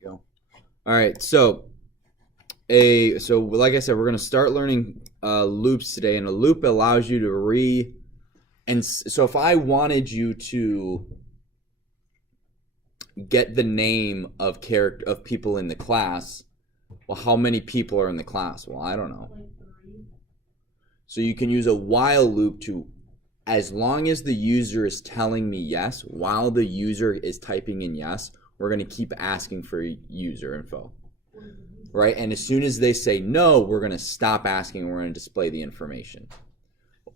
you go. All right, so like I said, we're gonna start learning loops today, and a loop allows you to so if I wanted you to get the name of people in the class, well, how many people are in the class? Well, I don't know. So you can use a while loop to, as long as the user is telling me yes, while the user is typing in yes, we're going to keep asking for user info, right? And as soon as they say no, we're going to stop asking and we're going to display the information.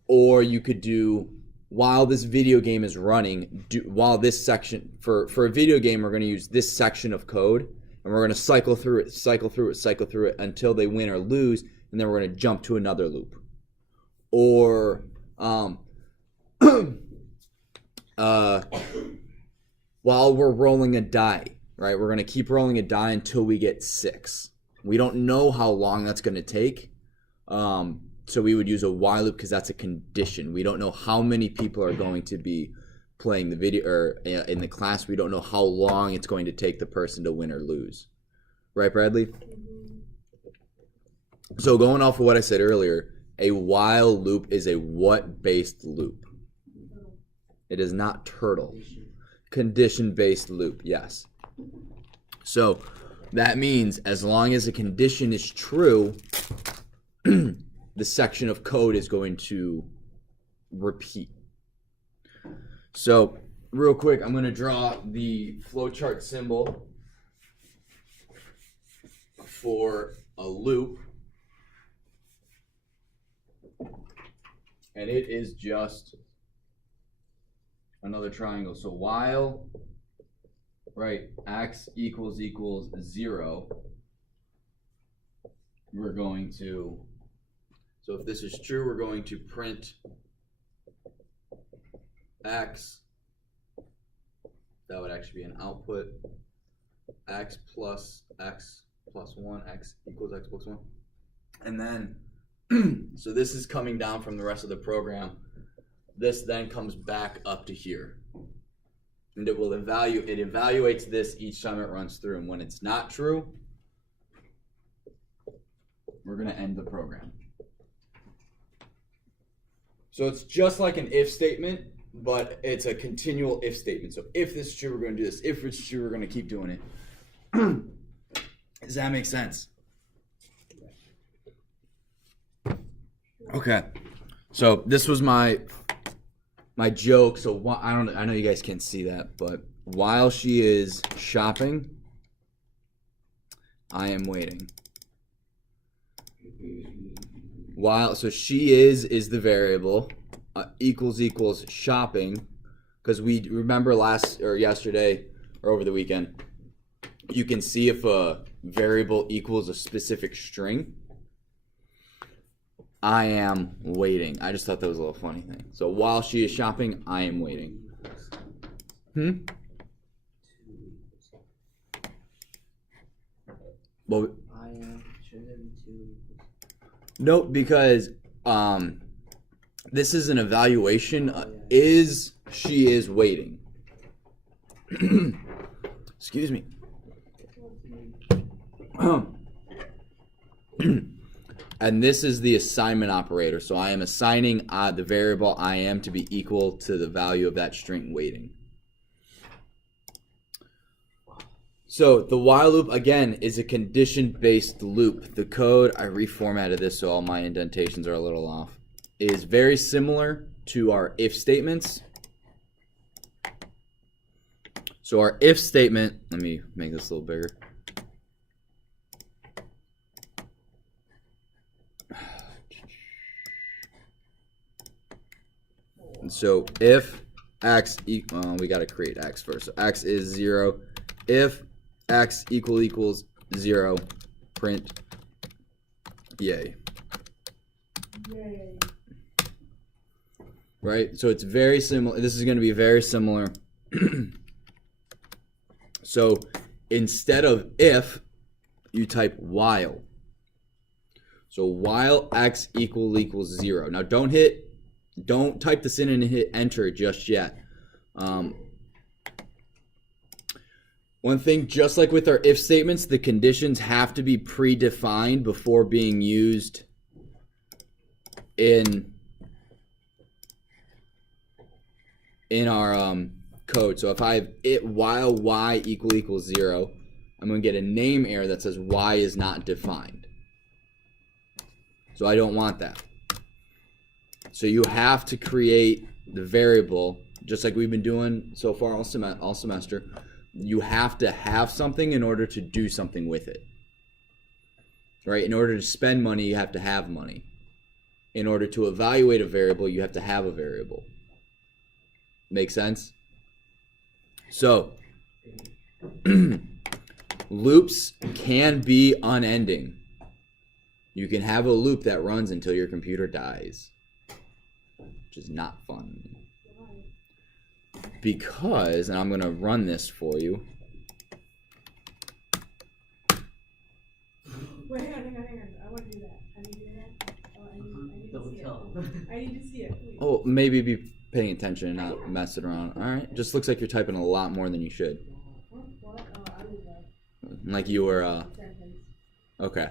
Or you could do, while this video game is running, while this section, for a video game, we're going to use this section of code, and we're going to cycle through it until they win or lose, and then we're going to jump to another loop. Or while we're rolling a die, right? We're going to keep rolling a die until we get 6. We don't know how long that's going to take. So we would use a while loop because that's a condition. We don't know how many people are going to be playing the video or in the class. We don't know how long it's going to take the person to win or lose. Right, Bradley? So going off of what I said earlier, a while loop is a what-based loop. It is not turtle. Condition-based loop, yes. So that means as long as a condition is true, the section of code is going to repeat. So real quick, I'm going to draw the flowchart symbol for a loop. And it is just another triangle. So while, right, x equals 0, we're going to, so if this is true, we're going to print x, that would actually be an output, x plus 1, x equals x plus 1. And then, so this is coming down from the rest of the program. This then comes back up to here. And it will evaluates this each time it runs through. And when it's not true, we're going to end the program. So it's just like an if statement, but it's a continual if statement. So if this is true, we're going to do this. If it's true, we're going to keep doing it. Does that make sense? Okay. So this was my joke. So I know you guys can't see that, but while she is shopping, I am waiting. So she is the variable, equals shopping, because we remember yesterday or over the weekend, you can see if a variable equals a specific string. I am waiting. I just thought that was a little funny thing. So while she is shopping, I am waiting. Well, nope, because this is an evaluation. She is waiting. Excuse me. And this is the assignment operator. So I am assigning the variable I am to be equal to the value of that string waiting. So the while loop, again, is a condition-based loop. The code, I reformatted this so all my indentations are a little off, is very similar to our if statements. So our if statement, let me make this a little bigger. And so if x, we got to create x first. So x is 0. If x equals 0, print yay. Yay. Right? So it's very similar. This is going to be very similar. So instead of if, you type while. So while x equals 0. Now don't type this in and hit enter just yet. One thing, just like with our if statements, the conditions have to be predefined before being used in our code. So if I have it while y equals 0, I'm going to get a name error that says y is not defined. So I don't want that. So you have to create the variable, just like we've been doing so far all semester. You have to have something in order to do something with it. Right? In order to spend money, you have to have money. In order to evaluate a variable, you have to have a variable. Make sense? So, loops can be unending. You can have a loop that runs until your computer dies, which is not fun. Because, and I'm going to run this for you. Wait, hang on. I want to do that. I need to do that. Oh, I need to see it. I need to see it. Please. Oh, maybe be paying attention and not messing around. All right. Just looks like you're typing a lot more than you should. What? I was like you were, okay.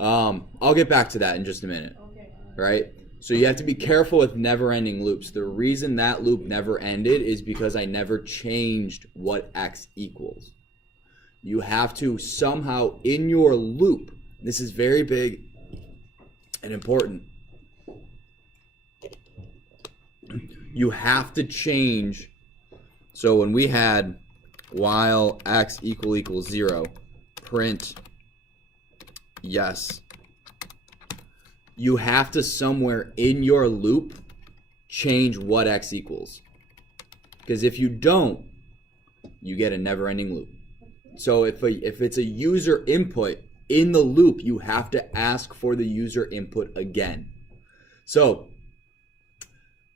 I'll get back to that in just a minute. Okay. Right? So you have to be careful with never-ending loops. The reason that loop never ended is because I never changed what x equals. You have to somehow, in your loop, this is very big and important, you have to change. So when we had while x equals 0, print yes, you have to somewhere in your loop change what x equals. Because if you don't, you get a never-ending loop. So if it's a user input in the loop, you have to ask for the user input again. So,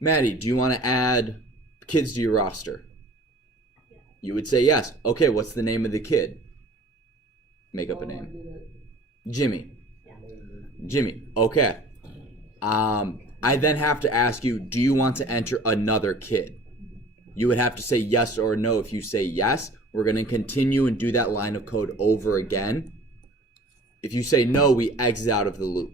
Maddie, do you want to add kids to your roster? You would say yes. Okay, what's the name of the kid? Make up a name. Jimmy. Jimmy. Okay. I then have to ask you, do you want to enter another kid? You would have to say yes or no. If you say yes, we're going to continue and do that line of code over again. If you say no, we exit out of the loop.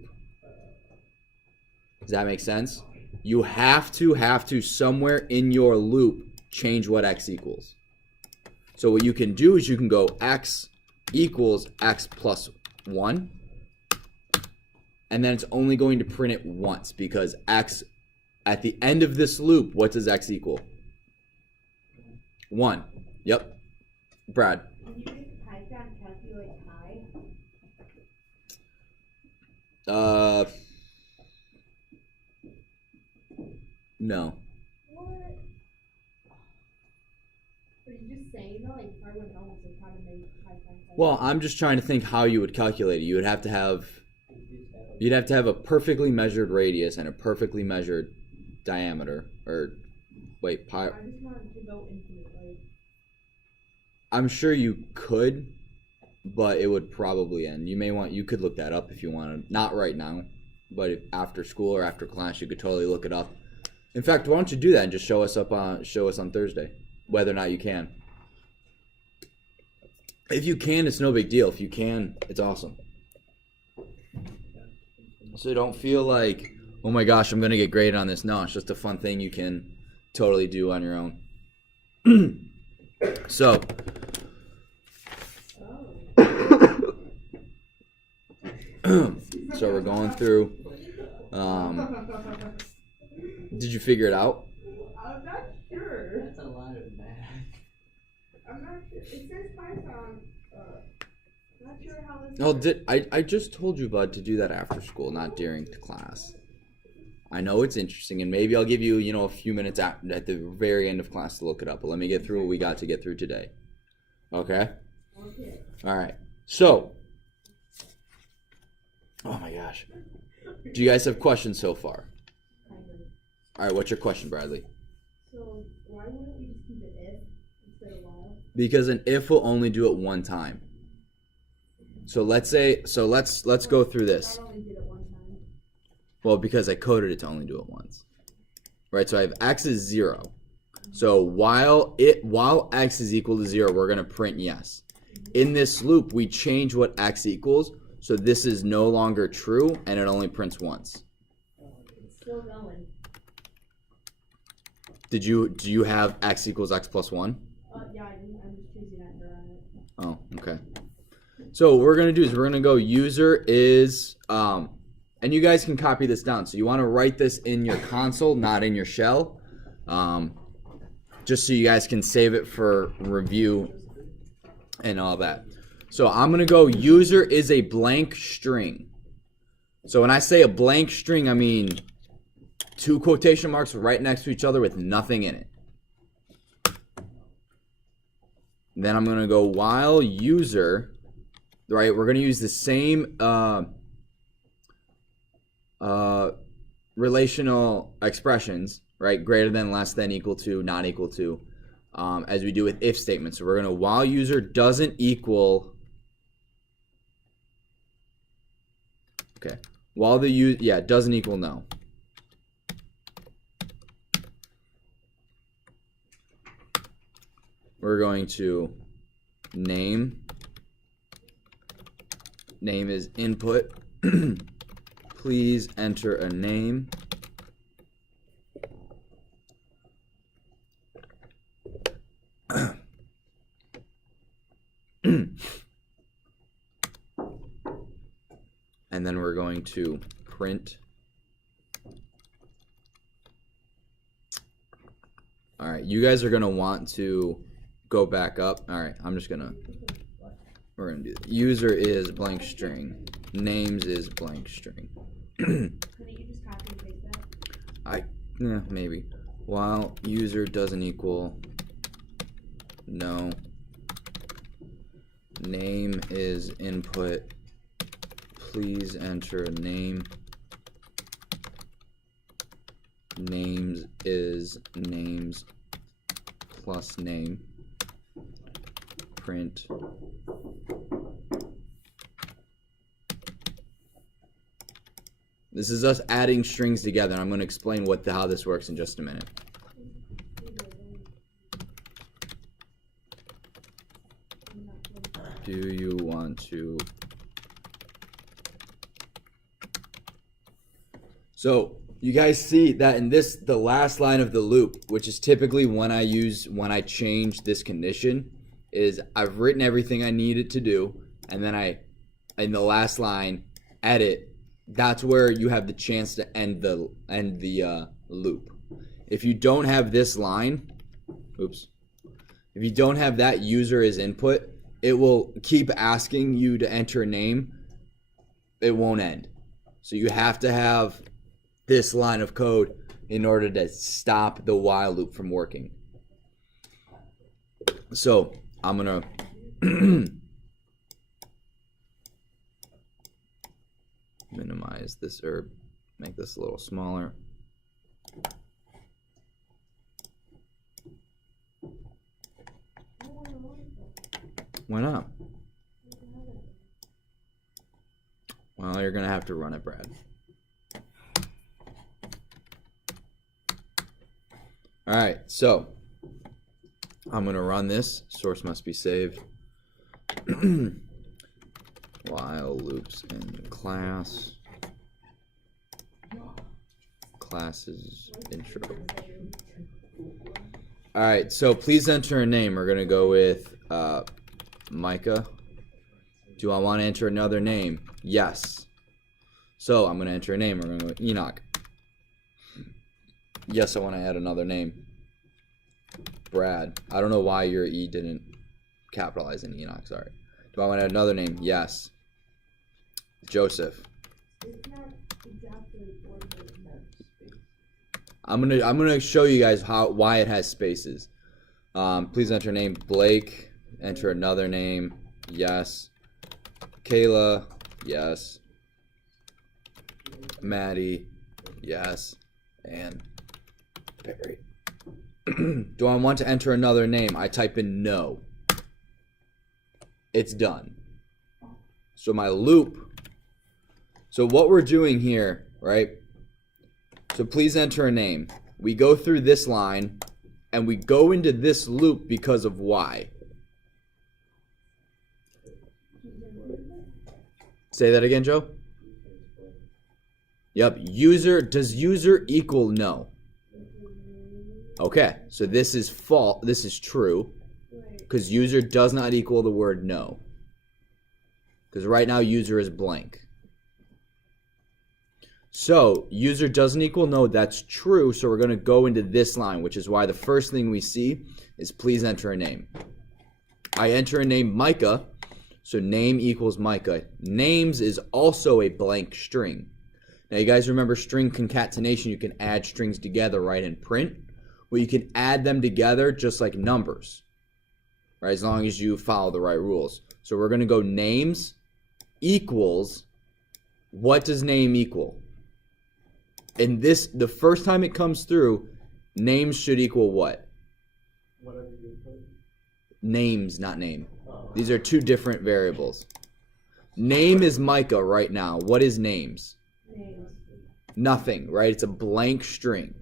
Does that make sense? You have to somewhere in your loop change what x equals. So what you can do is you can go x equals x plus 1. And then it's only going to print it once because x, at the end of this loop, what does x equal? 1. Yep. Brad. Can you make Python calculate pi? No. What? Are you just saying that? Like, I wouldn't know, so how to make Python calculate? Well, I'm just trying to think how you would calculate it. You'd have to have a perfectly measured radius and a perfectly measured diameter. Or, wait, pi. I just wanted to go infinite, like. I'm sure you could, but it would probably end. You could look that up if you wanted. Not right now, but if after school or after class, you could totally look it up. In fact, why don't you do that and just show us on Thursday, whether or not you can. If you can, it's no big deal. If you can, it's awesome. So don't feel like, oh my gosh, I'm gonna get graded on this. No, it's just a fun thing you can totally do on your own. So. So we're going through. Did you figure it out? I'm not sure. That's a lot of math. I'm not sure. It says Python. Not sure how this. Oh, I just told you, bud, to do that after school, not during class. I know it's interesting, and maybe I'll give you, a few minutes at the very end of class to look it up. But let me get through what we got to get through today. Okay? Okay. All right. So. Oh my gosh. Do you guys have questions so far? Kind of. All right, what's your question, Bradley? So why wouldn't we just keep it if instead of while? Because an if will only do it one time. So let's go through this. I only did it one time. Well, because I coded it to only do it once. Right, so I have x is 0. So while x is equal to 0, we're going to print yes. In this loop, we change what x equals, so this is no longer true, and it only prints once. It's still going. Do you have x equals x plus 1? Yeah, I'm just choosing enter on it. Oh, okay. So what we're going to do is we're going to go user is, and you guys can copy this down. So you want to write this in your console, not in your shell, just so you guys can save it for review and all that. So I'm going to go user is a blank string. So when I say a blank string, I mean 2 quotation marks right next to each other with nothing in it. Then I'm going to go while user, right? We're going to use the same relational expressions, right? Greater than, less than, equal to, not equal to, as we do with if statements. So we're going to while user doesn't equal, okay, while the doesn't equal no. We're going to name is input. Please enter a name. And then we're going to print. All right, you guys are going to want to go back up. All right, we're going to do that. User is blank string. Names is blank string. Couldn't you just copy and paste that? Maybe. While user doesn't equal no. Name is input. Please enter a name. Names is names plus name. Print. This is us adding strings together. I'm going to explain how this works in just a minute. Do you want to? So you guys see that in the last line of the loop, which is typically when I change this condition, is I've written everything I need it to do, and then in the last line, edit. That's where you have the chance to end the loop. If you don't have this line, if you don't have that user as input, it will keep asking you to enter a name. It won't end. So you have to have this line of code in order to stop the while loop from working. So I'm gonna minimize this or make this a little smaller. Why not? Well, you're gonna have to run it, Brad. All right, so I'm gonna run this. Source must be saved. While loops in class. Classes intro. All right, so please enter a name. We're gonna go with Micah. Do I want to enter another name? Yes. So I'm gonna enter a name. We're gonna go with Enoch. Yes, I want to add another name. Brad. I don't know why your E didn't capitalize in Enoch. Sorry. Do I want to add another name? Yes. Joseph. It's not exactly I'm gonna show you guys why it has spaces. Please enter name Blake. Enter another name. Yes. Kayla. Yes. Maddie. Yes. And Perry. Do I want to enter another name? I type in no. It's done. So my loop. So what we're doing here, right? So please enter a name. We go through this line, And we go into this loop because of why. Say that again, Joe. Yep. Does user equal no? Okay, so this is false. This is true because user does not equal the word no. Because right now user is blank. So user doesn't equal no. That's true. So we're going to go into this line, which is why the first thing we see is please enter a name. I enter a name Micah. So name equals Micah. Names is also a blank string. Now you guys remember string concatenation. You can add strings together, right, in print. Well, you can add them together just like numbers, right, as long as you follow the right rules. So we're going to go names equals, what does name equal? And this, the first time it comes through, names should equal what? Whatever you put. Names, not name. These are two different variables. Name is Micah right now. What is names? Names. Nothing, right? It's a blank string.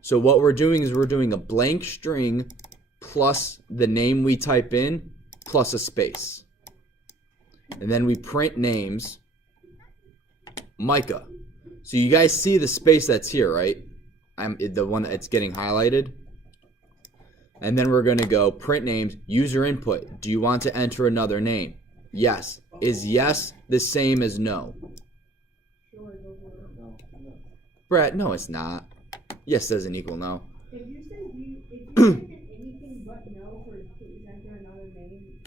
So what we're doing is we're doing a blank string plus the name we type in plus a space. And then we print names, Micah. So you guys see the space that's here, right? I'm the one that's getting highlighted. And then we're going to go print names, user input. Do you want to enter another name? Yes. Is yes the same as no? Brett, no, it's not. Yes doesn't equal no. If you say if you type in anything but no for please enter another name,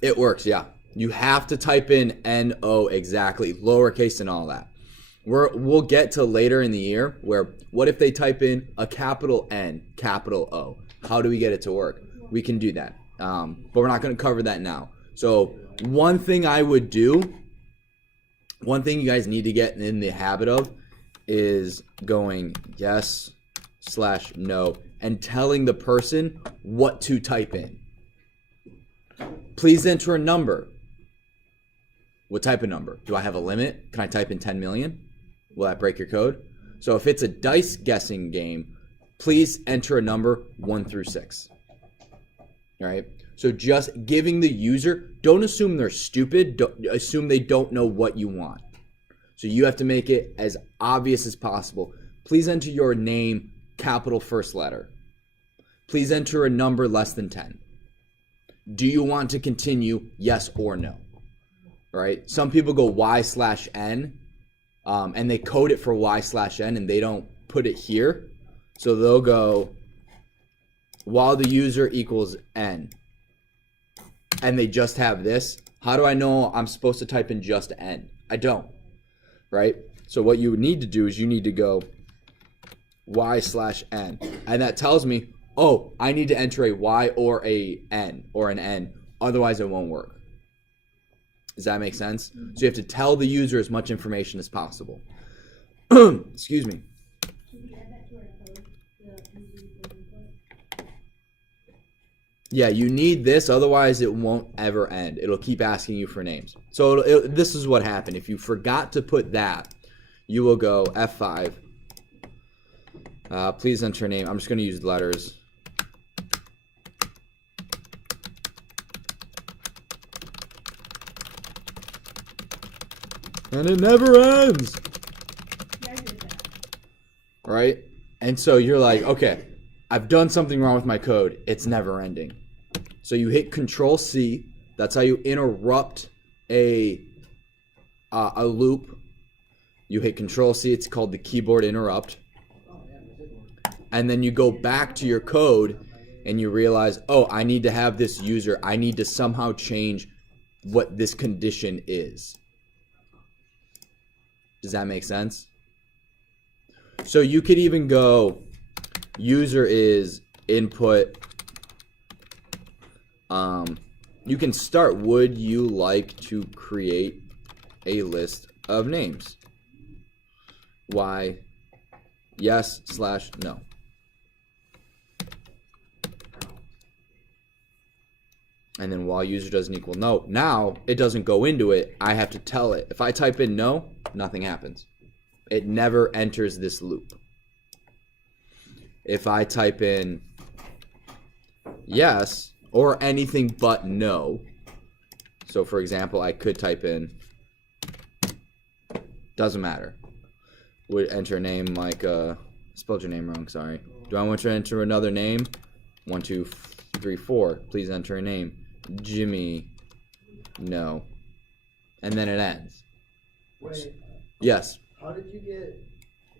it works, yeah. You have to type in N-O exactly, lowercase and all that. We'll get to later in the year where what if they type in a capital N, capital O? How do we get it to work? We can do that, but we're not going to cover that now. So one thing I would do, one thing you guys need to get in the habit of is going yes/no and telling the person what to type in. Please enter a number. What type of number? Do I have a limit? Can I type in 10 million? Will that break your code? So if it's a dice guessing game, please enter a number 1 through 6. All right? So just giving the user, don't assume they're stupid. Don't assume they don't know what you want. So you have to make it as obvious as possible. Please enter your name, capital first letter. Please enter a number less than 10. Do you want to continue, yes or no? Right? Some people go y/n, and they code it for y/n, and they don't put it here. So they'll go while the user equals n, and they just have this. How do I know I'm supposed to type in just n? I don't. Right? So what you would need to do is you need to go y/n, and that tells me, oh, I need to enter a y or a n or an n, otherwise it won't work. Does that make sense? So you have to tell the user as much information as possible. Excuse me. should we add that to our code? Yeah, you need this, otherwise it won't ever end. It'll keep asking you for names. So this is what happened. If you forgot to put that, you will go F5. Please enter name. I'm just going to use letters. And it never ends. Right? And so you're like, okay, I've done something wrong with my code. It's never ending. So you hit Control C. That's how you interrupt a loop. You hit Control C. It's called the keyboard interrupt. And then you go back to your code and you realize, oh, I need to have this user. I need to somehow change what this condition is. Does that make sense? So you could even go user is input. You can start, would you like to create a list of names? Why? Yes/no. And then while user doesn't equal no, now it doesn't go into it. I have to tell it. If I type in no, nothing happens. It never enters this loop. if I type in yes or anything but no, so for example, I could type in, doesn't matter, would enter a name like, spelled your name wrong, sorry. Do I want to enter another name? 1, 2, 3, 4. Please enter a name. Jimmy. No. And then it ends. Wait, Yes. how did you get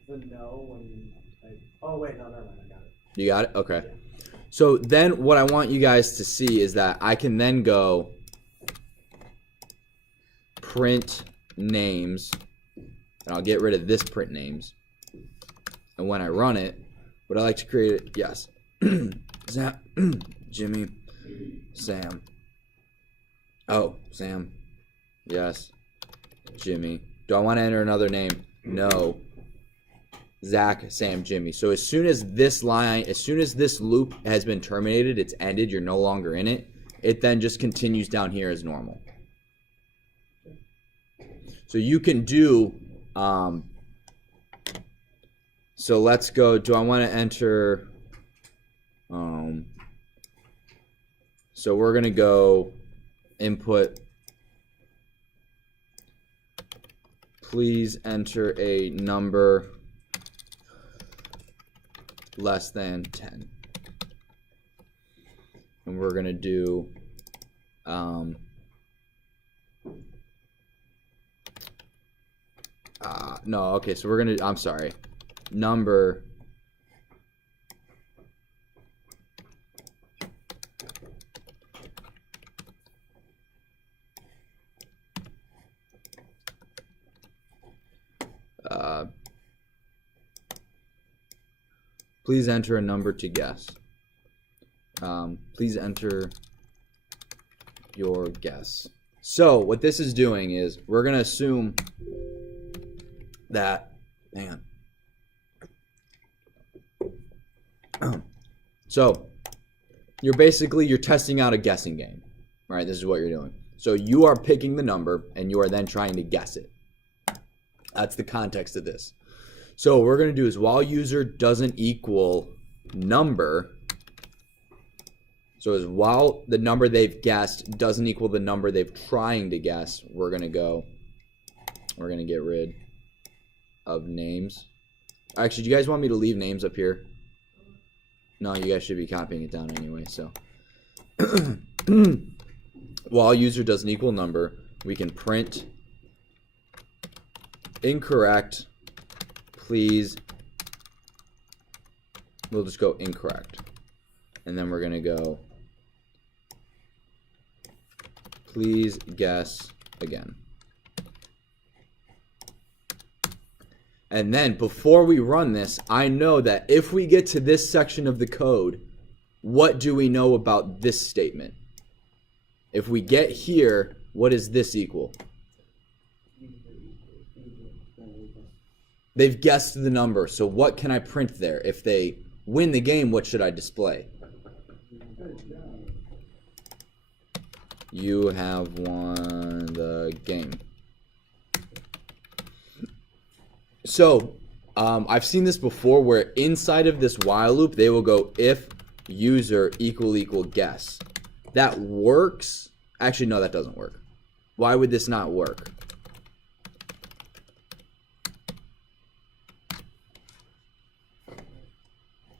the no when you type? Oh, wait, no, never mind, I got it. You got it? Okay. Yeah. So then what I want you guys to see is that I can then go print names, and I'll get rid of this print names. And when I run it, would I like to create it? Yes. Jimmy, Sam. Oh, Sam. Yes. Jimmy. Do I want to enter another name? No. Zach, Sam, Jimmy. So as soon as this loop has been terminated, it's ended, you're no longer in it, it then just continues down here as normal. So you can do, so let's go, do I want to enter, so we're going to go input, please enter a number less than 10. And we're going to do, no, okay, so we're going to, I'm sorry, number please enter a number to guess. Please enter your guess. So what this is doing is we're going to assume that, hang on. So you're testing out a guessing game, right? This is what you're doing. So you are picking the number and you are then trying to guess it. That's the context of this. So what we're going to do is while user doesn't equal number, so as while the number they've guessed doesn't equal the number they've trying to guess, we're going to get rid of names. Actually, do you guys want me to leave names up here? No, you guys should be copying it down anyway, so. While user doesn't equal number, we can print incorrect. Please, we'll just go incorrect. And then we're going to go, please guess again. And then before we run this, I know that if we get to this section of the code, what do we know about this statement? If we get here, what does this equal? They've guessed the number, so what can I print there? If they win the game, what should I display? You have won the game. So, I've seen this before where inside of this while loop, they will go if user equal guess. That works. Actually, no, that doesn't work. Why would this not work?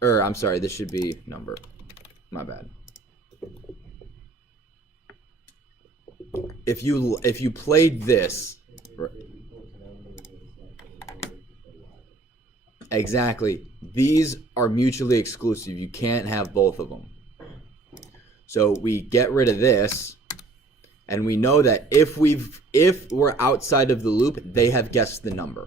I'm sorry, this should be number. My bad. If you played this, exactly, these are mutually exclusive. You can't have both of them. So we get rid of this, and we know that if we're outside of the loop, they have guessed the number.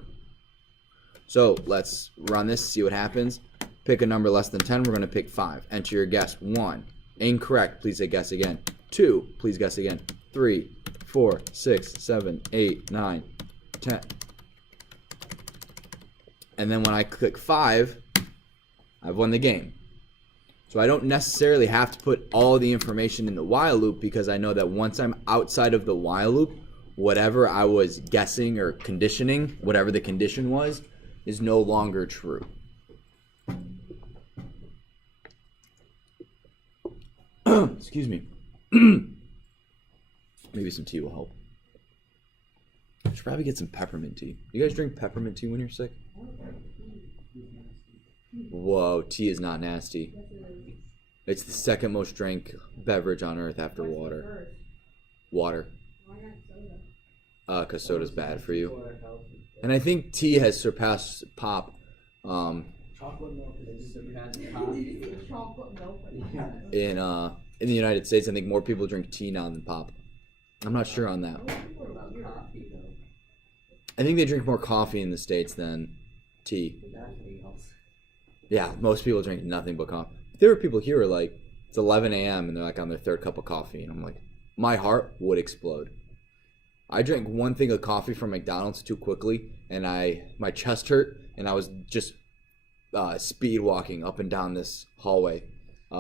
So let's run this, see what happens. Pick a number less than 10. We're going to pick 5. Enter your guess. 1. Incorrect. Please say guess again. 2. Please guess again. 3, 4, 6, 7, 8, 9, 10. And then when I click 5, I've won the game. So I don't necessarily have to put all the information in the while loop because I know that once I'm outside of the while loop, whatever I was guessing or conditioning, whatever the condition was, is no longer true. Excuse me. Maybe some tea will help. I should probably get some peppermint tea. You guys drink peppermint tea when you're sick? Whoa, tea is not nasty. It's the second most drank beverage on earth after water. Water. Because soda's bad for you. And I think tea has surpassed pop. Chocolate milk is Chocolate milk. In the United States, I think more people drink tea now than pop. I'm not sure on that. I think they drink more coffee in the States than tea. Yeah, most people drink nothing but coffee. There are people here who are like, it's 11 a.m. and they're like on their third cup of coffee, and I'm like, my heart would explode. I drank one thing of coffee from McDonald's too quickly, and my chest hurt, and I was just speed walking up and down this hallway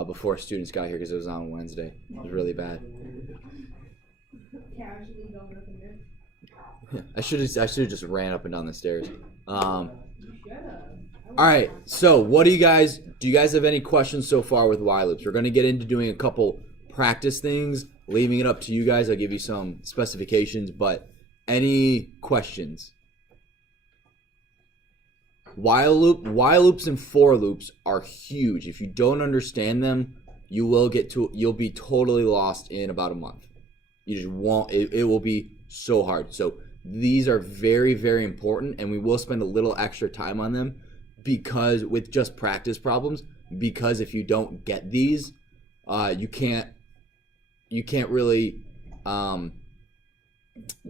before students got here because it was on Wednesday. It was really bad. Casually going up in there. I should have just ran up and down the stairs. You should have. All right. So, do you guys have any questions so far with while loops? We're going to get into doing a couple practice things, leaving it up to you guys. I'll give you some specifications, but any questions? While loops and for loops are huge. If you don't understand them, you'll be totally lost in about a month. You just won't. It will be so hard. So these are very, very important, and we will spend a little extra time on them because with just practice problems. Because if you don't get these, you can't really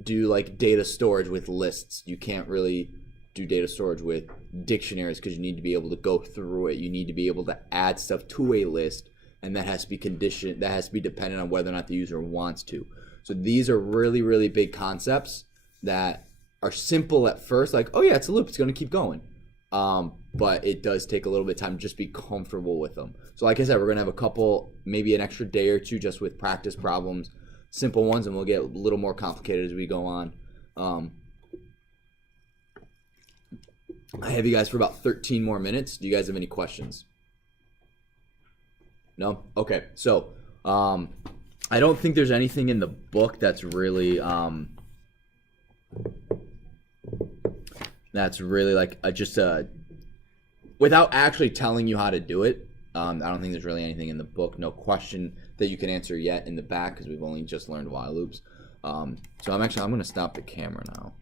do like data storage with lists. You can't really do data storage with dictionaries because you need to be able to go through it. You need to be able to add stuff to a list, and that has to be conditioned. That has to be dependent on whether or not the user wants to. So these are really, really big concepts that are simple at first, like, oh yeah, it's a loop, it's going to keep going. But it does take a little bit of time to just be comfortable with them. So like I said, we're going to have a couple, maybe an extra day or two just with practice problems, simple ones, and we'll get a little more complicated as we go on. I have you guys for about 13 more minutes. Do you guys have any questions? No? Okay. So, I don't think there's anything in the book that's really like without actually telling you how to do it. I don't think there's really anything in the book. No question that you can answer yet in the back because we've only just learned while loops. So I'm going to stop the camera now.